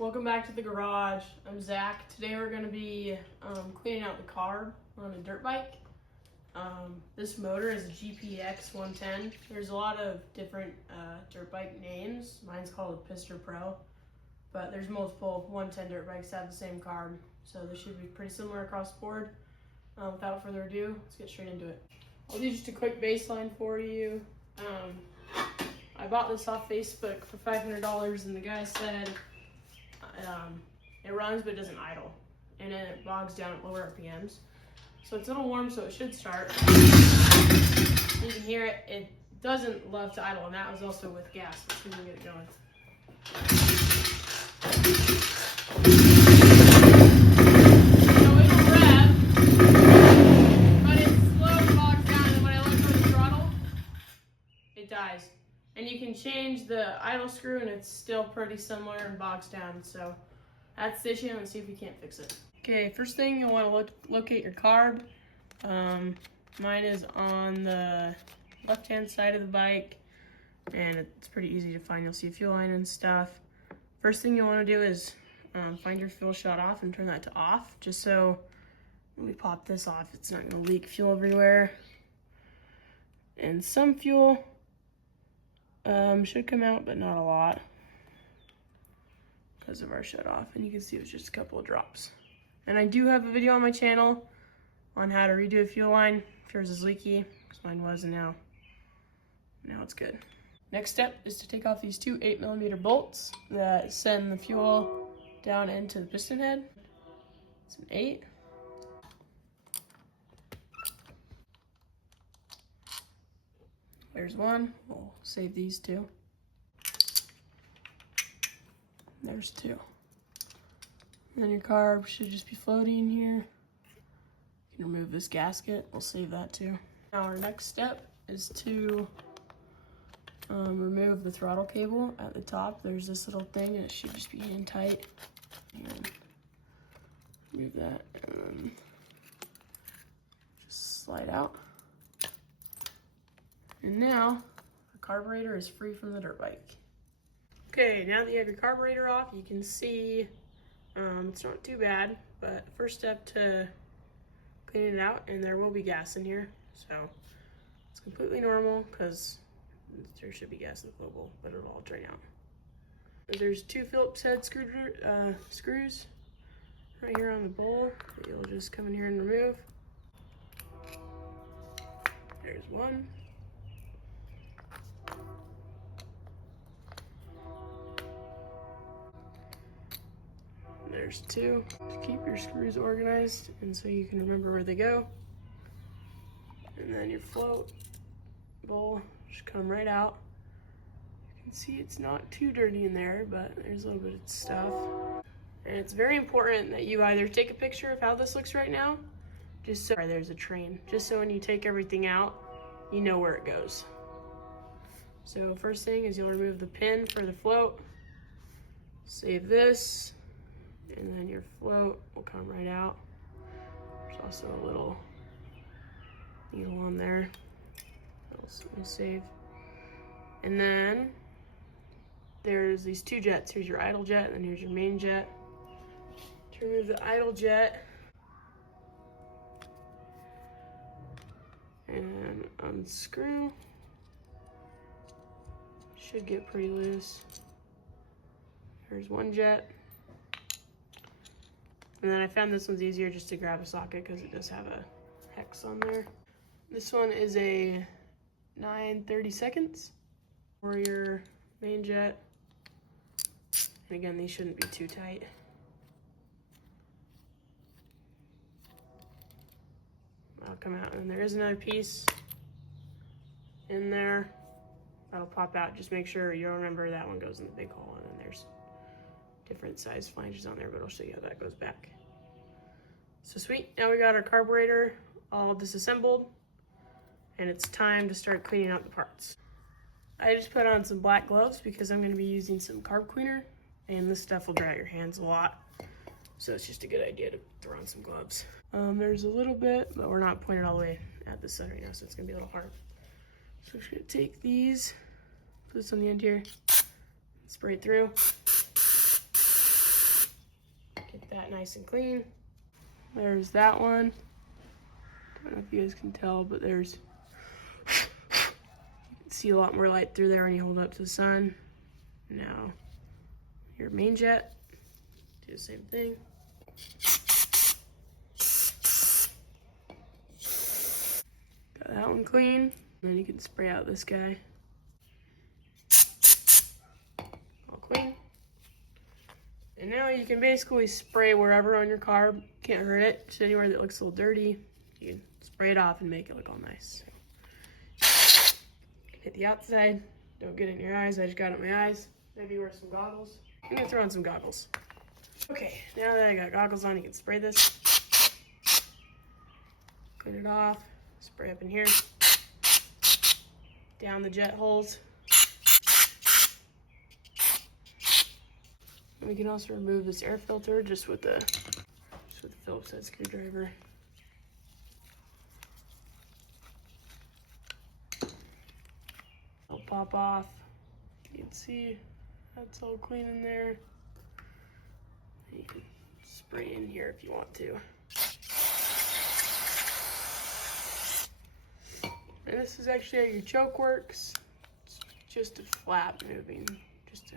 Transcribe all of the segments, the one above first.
Welcome back to the garage. I'm Zach. Today we're going to be cleaning out the carb on a dirt bike. This motor is a GPX 110. There's a lot of different dirt bike names. Mine's called a Pister Pro, but there's multiple 110 dirt bikes that have the same carb, so this should be pretty similar across the board. Without further ado, let's get straight into it. I'll do just a quick baseline for you. I bought this off Facebook for $500, and the guy said it runs but it doesn't idle, and it bogs down at lower RPMs. So it's a little warm, so it should start. You can hear it. It doesn't love to idle, and that was also with gas. Let's see if we can get it going. So it'll rev, but it's slow and bogs down, and when I look for the throttle, it dies. And you can change the idle screw, and it's still pretty similar and bogs down. So that's the issue. Let's see if we can't fix it. Okay, first thing you'll want to locate your carb. Mine is on the left-hand side of the bike, and it's pretty easy to find. You'll see a fuel line and stuff. First thing you want to do is find your fuel shut off and turn that to off, just so when we pop this off, it's not going to leak fuel everywhere. And some fuel should come out, but not a lot because of our shut off. And you can see it was just a couple of drops. And I do have a video on my channel on how to redo a fuel line if yours is leaky, because mine was, and now it's good. Next step is to take off these two 8mm bolts that send the fuel down into the piston head. It's an 8. There's one. We'll save these two. There's two. And then your carb should just be floating in here. You can remove this gasket. We'll save that too. Now our next step is to remove the throttle cable at the top. There's this little thing, and it should just be in tight. And remove that, and then just slide out. And now the carburetor is free from the dirt bike. Okay, now that you have your carburetor off, you can see it's not too bad, but first step to cleaning it out, and there will be gas in here, so it's completely normal because there should be gas in the flow bowl, but it'll all drain out. There's two Phillips head screws right here on the bowl that you'll just come in here and remove. There's one. There's two. Just keep your screws organized and so you can remember where they go. And then your float bowl should come right out. You can see it's not too dirty in there, but there's a little bit of stuff. And it's very important that you either take a picture of how this looks right now, just so there's a train, just so when you take everything out, you know where it goes. So first thing is you'll remove the pin for the float. Save this. And then your float will come right out. There's also a little needle on there. We'll save. And then there's these two jets. Here's your idle jet, and then here's your main jet. To remove the idle jet, and unscrew. Should get pretty loose. Here's one jet. And then I found this one's easier just to grab a socket because it does have a hex on there. This one is a 9/32 for your main jet. And again, these shouldn't be too tight. That'll come out, and there is another piece in there that'll pop out. Just make sure you'll remember that one goes in the big hole, and then there's different size flanges on there, but I'll show you how that goes back. So sweet, now we got our carburetor all disassembled, and it's time to start cleaning out the parts. I just put on some black gloves because I'm going to be using some carb cleaner, and this stuff will dry out your hands a lot, so it's just a good idea to throw on some gloves. There's a little bit, but we're not pointed all the way at the sun right now, so it's going to be a little hard. So I'm just going to take these, put this on the end here, spray it through. Get that nice and clean. There's that one. Don't know if you guys can tell, but there's, you can see a lot more light through there when you hold it up to the sun. Now, your main jet, do the same thing. Got that one clean. And then you can spray out this guy. All clean. And now you can basically spray wherever on your carb. Can't hurt it. Just anywhere that looks a little dirty, you can spray it off and make it look all nice. Hit the outside. Don't get it in your eyes. I just got it in my eyes. Maybe wear some goggles. I'm gonna throw on some goggles. Okay, now that I got goggles on, you can spray this. Clean it off. Spray up in here. Down the jet holes. And we can also remove this air filter just with the Phillips head screwdriver. It'll pop off. You can see that's all clean in there. You can spray in here if you want to. And this is actually how your choke works. It's just a flap moving, just to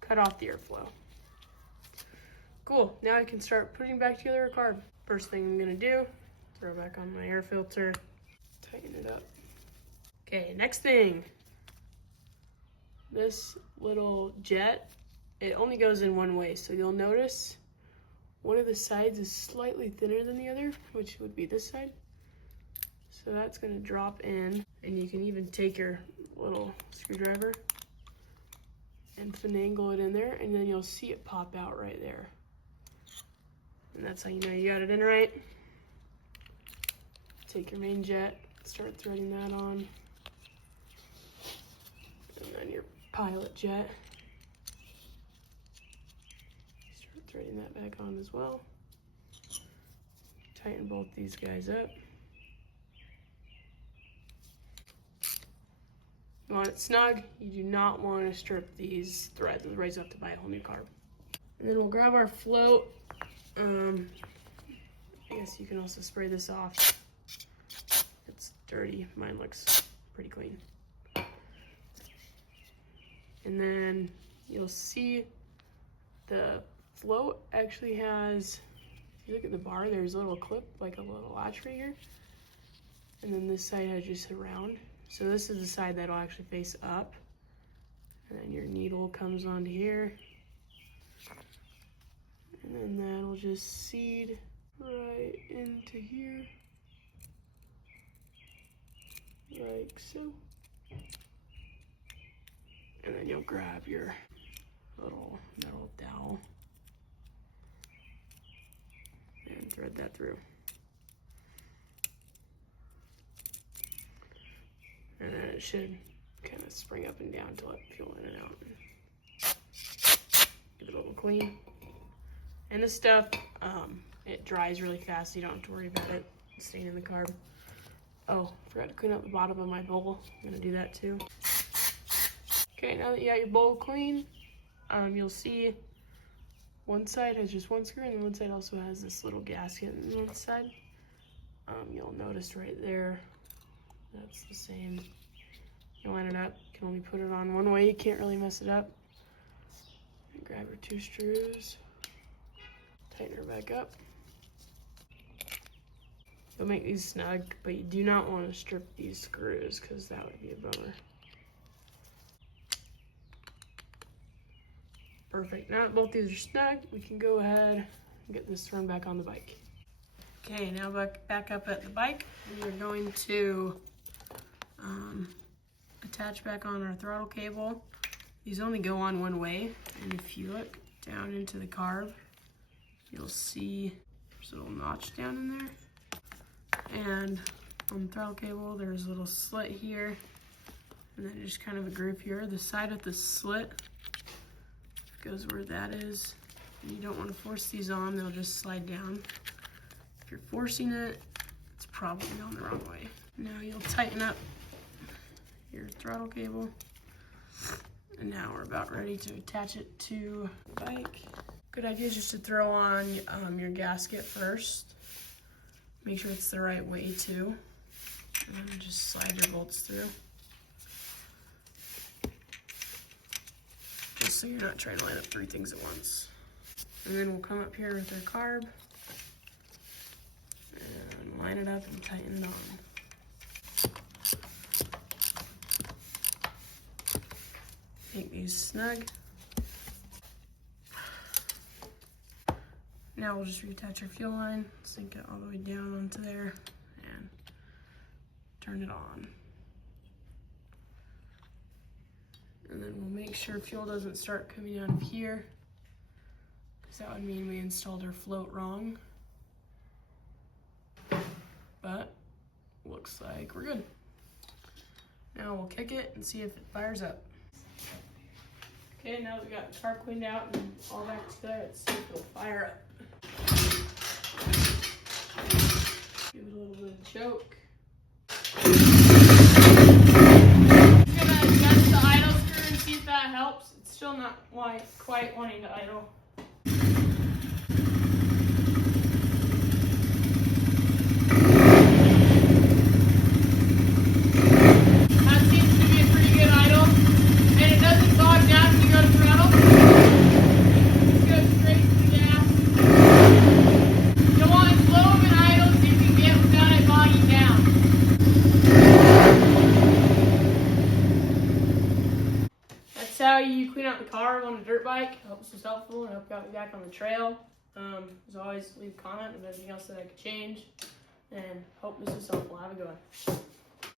cut off the airflow. Cool, now I can start putting back together a carb. First thing I'm gonna do, throw back on my air filter, tighten it up. Okay, next thing. This little jet, it only goes in one way, so you'll notice one of the sides is slightly thinner than the other, which would be this side. So that's gonna drop in, and you can even take your little screwdriver and finagle it in there, and then you'll see it pop out right there. And that's how you know you got it in right. Take your main jet, start threading that on. And then your pilot jet. Start threading that back on as well. Tighten both these guys up. You want it snug. You do not want to strip these threads, otherwise you have to buy a whole new carb. And then we'll grab our float. I guess you can also spray this off. It's dirty. Mine looks pretty clean. And then you'll see the float actually has, if you look at the bar, there's a little clip, like a little latch right here. And then this side has just a round. So this is the side that'll actually face up. And then your needle comes onto here. And then that'll just seed right into here. Like so. And then you'll grab your little metal dowel and thread that through. And then it should kind of spring up and down to let it fuel in and out. Give it a little clean. And this stuff, it dries really fast, so you don't have to worry about it staying in the carb. Oh, forgot to clean up the bottom of my bowl. I'm gonna do that too. Okay, now that you got your bowl clean, you'll see one side has just one screw, and one side also has this little gasket on one side. You'll notice right there, that's the same. You line it up, you can only put it on one way, you can't really mess it up. And grab your two screws, tighten her back up. You'll make these snug, but you do not want to strip these screws because that would be a bummer. Perfect, now that both these are snug, we can go ahead and get this thrown back on the bike. Okay, now back up at the bike, and we're going to attach back on our throttle cable. These only go on one way, and if you look down into the carb, you'll see there's a little notch down in there. And on the throttle cable, there's a little slit here, and then just kind of a groove here. The side of the slit goes where that is. And you don't want to force these on, they'll just slide down. If you're forcing it, it's probably on the wrong way. Now you'll tighten up your throttle cable. And now we're about ready to attach it to the bike. Good idea is just to throw on your gasket first. Make sure it's the right way too. And then just slide your bolts through. Just so you're not trying to line up 3 things at once. And then we'll come up here with our carb and line it up and tighten it on. Make these snug. Now we'll just reattach our fuel line, sink it all the way down onto there, and turn it on. And then we'll make sure fuel doesn't start coming out of here, because that would mean we installed our float wrong. But looks like we're good. Now we'll kick it and see if it fires up. Okay, now that we got the carb cleaned out and all back together, let's see if it'll fire up. Give it a little bit of choke. I'm gonna adjust the idle screw and see if that helps. It's still not quite wanting to idle. That seems to be a pretty good idle. And it doesn't bog down when you go to throttle. Just go straight to the gas. You want it slow and idle so you can get without it bogging down. That's how you clean out the carb on a dirt bike. I hope this was helpful and I hope you got me back on the trail. As always, leave a comment if there's anything else that I could change. And hope this was helpful. Have a good one.